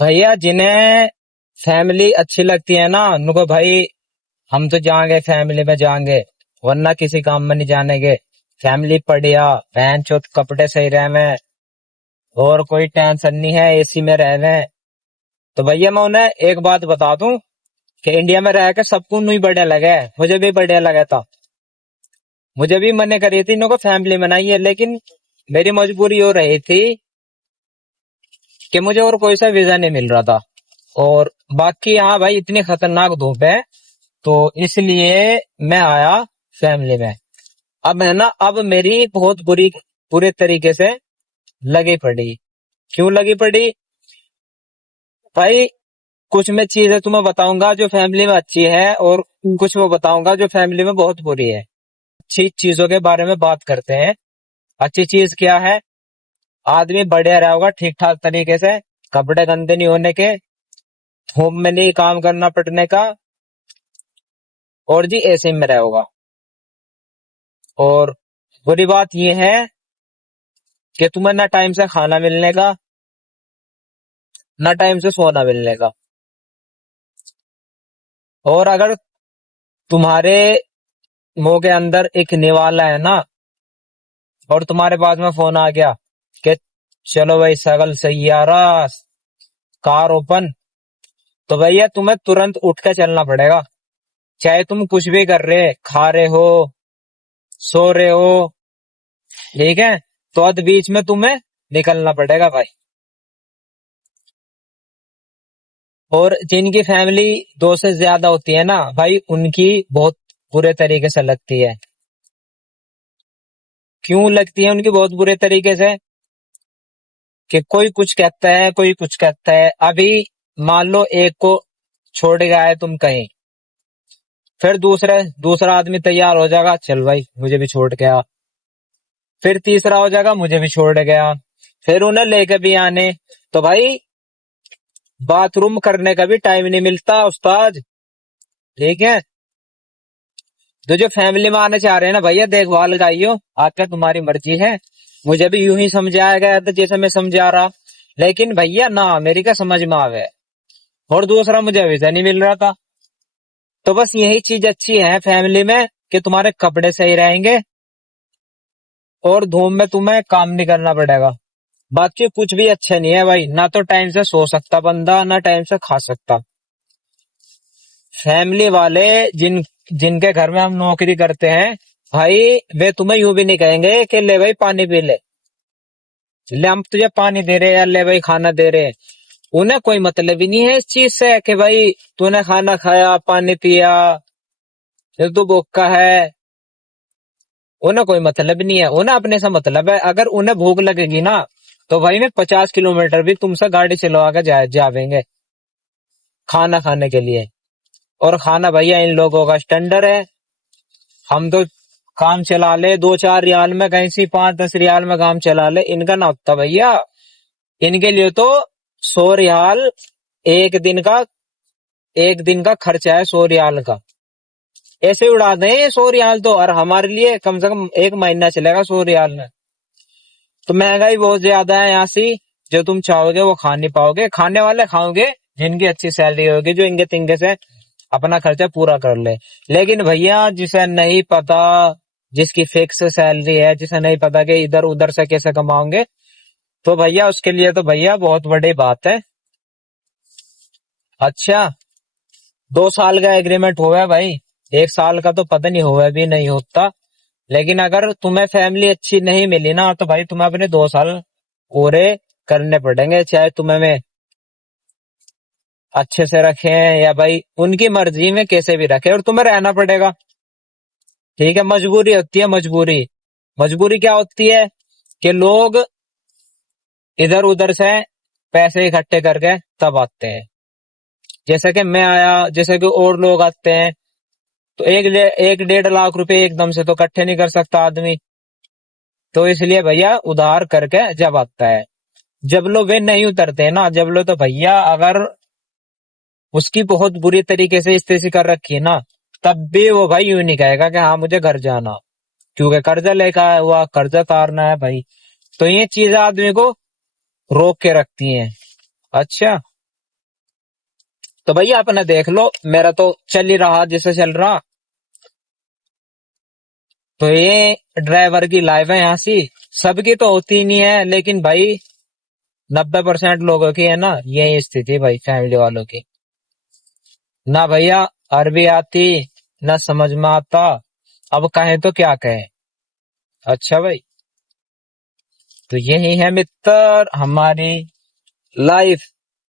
भैया जिन्हें फैमिली अच्छी लगती है ना उनको भाई हम तो जाएंगे फैमिली में जाएंगे, वरना किसी काम में नहीं जानेंगे। फैमिली बढ़िया, बहन चोत कपड़े सही रहे में और कोई टेंशन नहीं है, एसी में रह रहे। तो भैया मैं उन्हें एक बात बता दूं कि इंडिया में रह के सबको नहीं बढ़िया लगे, मुझे भी बढ़िया लगा था। मुझे भी मने करी थी इनको फैमिली बनाई है, लेकिन मेरी मजबूरी हो रही थी कि मुझे और कोई सा वीजा नहीं मिल रहा था। और बाकी यहाँ भाई इतनी खतरनाक धूप है, तो इसलिए मैं आया फैमिली में। अब है ना, अब मेरी बहुत बुरे तरीके से लगी पड़ी। क्यों लगी पड़ी भाई? कुछ मैं चीजें तुम्हें बताऊंगा जो फैमिली में अच्छी है, और कुछ वो बताऊंगा जो फैमिली में बहुत बुरी है। अच्छी चीजों के बारे में बात करते हैं। अच्छी चीज क्या है? आदमी बढ़िया रहेगा ठीक ठाक तरीके से, कपड़े गंदे नहीं होने के, धूप में नहीं काम करना पड़ने का, और जी एसी में रहेगा। और बुरी बात यह है कि तुम्हें ना टाइम से खाना मिलने का, ना टाइम से सोना मिलने का। और अगर तुम्हारे मुंह के अंदर एक निवाला है ना, और तुम्हारे पास में फोन आ गया कि चलो भाई सगल सैयारा कार ओपन, तो भैया तुम्हें तुरंत उठ के चलना पड़ेगा। चाहे तुम कुछ भी कर रहे, खा रहे हो, सो रहे हो, ठीक है, तो अद बीच में तुम्हें निकलना पड़ेगा भाई। और जिनकी फैमिली दो से ज्यादा होती है ना भाई, उनकी बहुत बुरे तरीके से लगती है। क्यों लगती है उनकी बहुत बुरे तरीके से? कि कोई कुछ कहता है, कोई कुछ कहता है। अभी मान लो एक को छोड़ गया है तुम कहीं, फिर दूसरा आदमी तैयार हो जाएगा, चल भाई मुझे भी छोड़ के आ। फिर तीसरा हो जाएगा, मुझे भी छोड़ गया। फिर उन्हें लेके भी आने, तो भाई बाथरूम करने का भी टाइम नहीं मिलता उस्ताद, ठीक है। तो जो फैमिली में आने चाह रहे हैं ना भैया, देखभाल गाइयो, आकर तुम्हारी मर्जी है। मुझे भी यूं ही समझाया गया था जैसे मैं समझा रहा, लेकिन भैया ना मेरी का समझ में आवे। और दूसरा मुझे वीजा नहीं मिल रहा था। तो बस यही चीज अच्छी है फैमिली में कि तुम्हारे कपड़े सही रहेंगे और धूप में तुम्हें काम नहीं करना पड़ेगा। बाकी कुछ भी अच्छा नहीं है भाई, ना तो टाइम से सो सकता बंदा, ना टाइम से खा सकता। फैमिली वाले जिनके घर में हम नौकरी करते हैं भाई, वे तुम्हें यूं भी नहीं कहेंगे कि ले भाई पानी पी ले, ले हम तुझे पानी दे रहे हैं या ले भाई खाना दे रहे हैं। उन्हें कोई मतलब ही नहीं है इस चीज से कि भाई तूने खाना खाया, पानी पिया, फिर तू भूखा है। उन्हें कोई मतलब नहीं है, उन्हें अपने से मतलब है। अगर उन्हें भूख लगेगी ना, तो भाई मैं 50 किलोमीटर भी तुमसे गाड़ी चलवा के जावेंगे खाना खाने के लिए। और खाना भैया इन लोगों का स्टैंडर्ड है। हम तो काम चला ले 2-4 रियाल में, कहीं सी 5-10 रियाल में काम चला ले, इनका ना होता भैया। इनके लिए तो 100 रियाल एक दिन का, एक दिन का खर्चा है 100 रियाल का। ऐसे उड़ा दें 100 रियाल तो, और हमारे लिए कम से कम एक महीना चलेगा 100 रियाल में। तो महंगाई बहुत ज्यादा है यहाँ सी। जो तुम चाहोगे वो खा नहीं पाओगे। खाने वाले खाओगे जिनकी अच्छी सैलरी होगी, जो इंगे तिंगे से अपना खर्चा पूरा कर ले। लेकिन भैया जिसे नहीं पता, जिसकी फिक्स सैलरी है, जिसे नहीं पता कि इधर उधर से कैसे कमाओगे, तो भैया उसके लिए तो भैया बहुत बड़ी बात है। अच्छा, 2 साल का एग्रीमेंट हुआ है भाई, 1 साल का तो पता नहीं हुआ भी नहीं होता। लेकिन अगर तुम्हें फैमिली अच्छी नहीं मिली ना, तो भाई तुम्हें अपने 2 साल पूरे करने पड़ेंगे, चाहे तुम्हें में अच्छे से रखें या भाई उनकी मर्जी में कैसे भी रखे, और तुम्हें रहना पड़ेगा, ठीक है। मजबूरी होती है, मजबूरी। मजबूरी क्या होती है कि लोग इधर उधर से पैसे इकट्ठे करके तब आते हैं। जैसे कि मैं आया, जैसे कि और लोग आते हैं, तो 1-1.5 लाख रुपए एकदम से तो इकट्ठे नहीं कर सकता आदमी। तो इसलिए भैया उधार करके जब आता है। जब लोग वे नहीं उतरते हैं ना, जब लोग, तो भैया अगर उसकी बहुत बुरी तरीके से स्थिति कर रखी है ना, तब भी वो भाई यूं नहीं कहेगा कि हाँ मुझे घर जाना, क्योंकि कर्जा लेकर आया हुआ, कर्जा तारना है भाई। तो ये चीजें आदमी को रोक के रखती हैं। अच्छा, तो भैया अपना देख लो, मेरा तो चल ही रहा जैसे चल रहा। तो ये ड्राइवर की लाइफ है यहाँ सी, सबकी तो होती नहीं है, लेकिन भाई 90% लोगों की है ना यही स्थिति भाई, फैमिली वालों की। ना भैया अरबी आती, ना समझ में आता, अब कहें तो क्या कहें। अच्छा भाई, तो यही है मित्र हमारी लाइफ।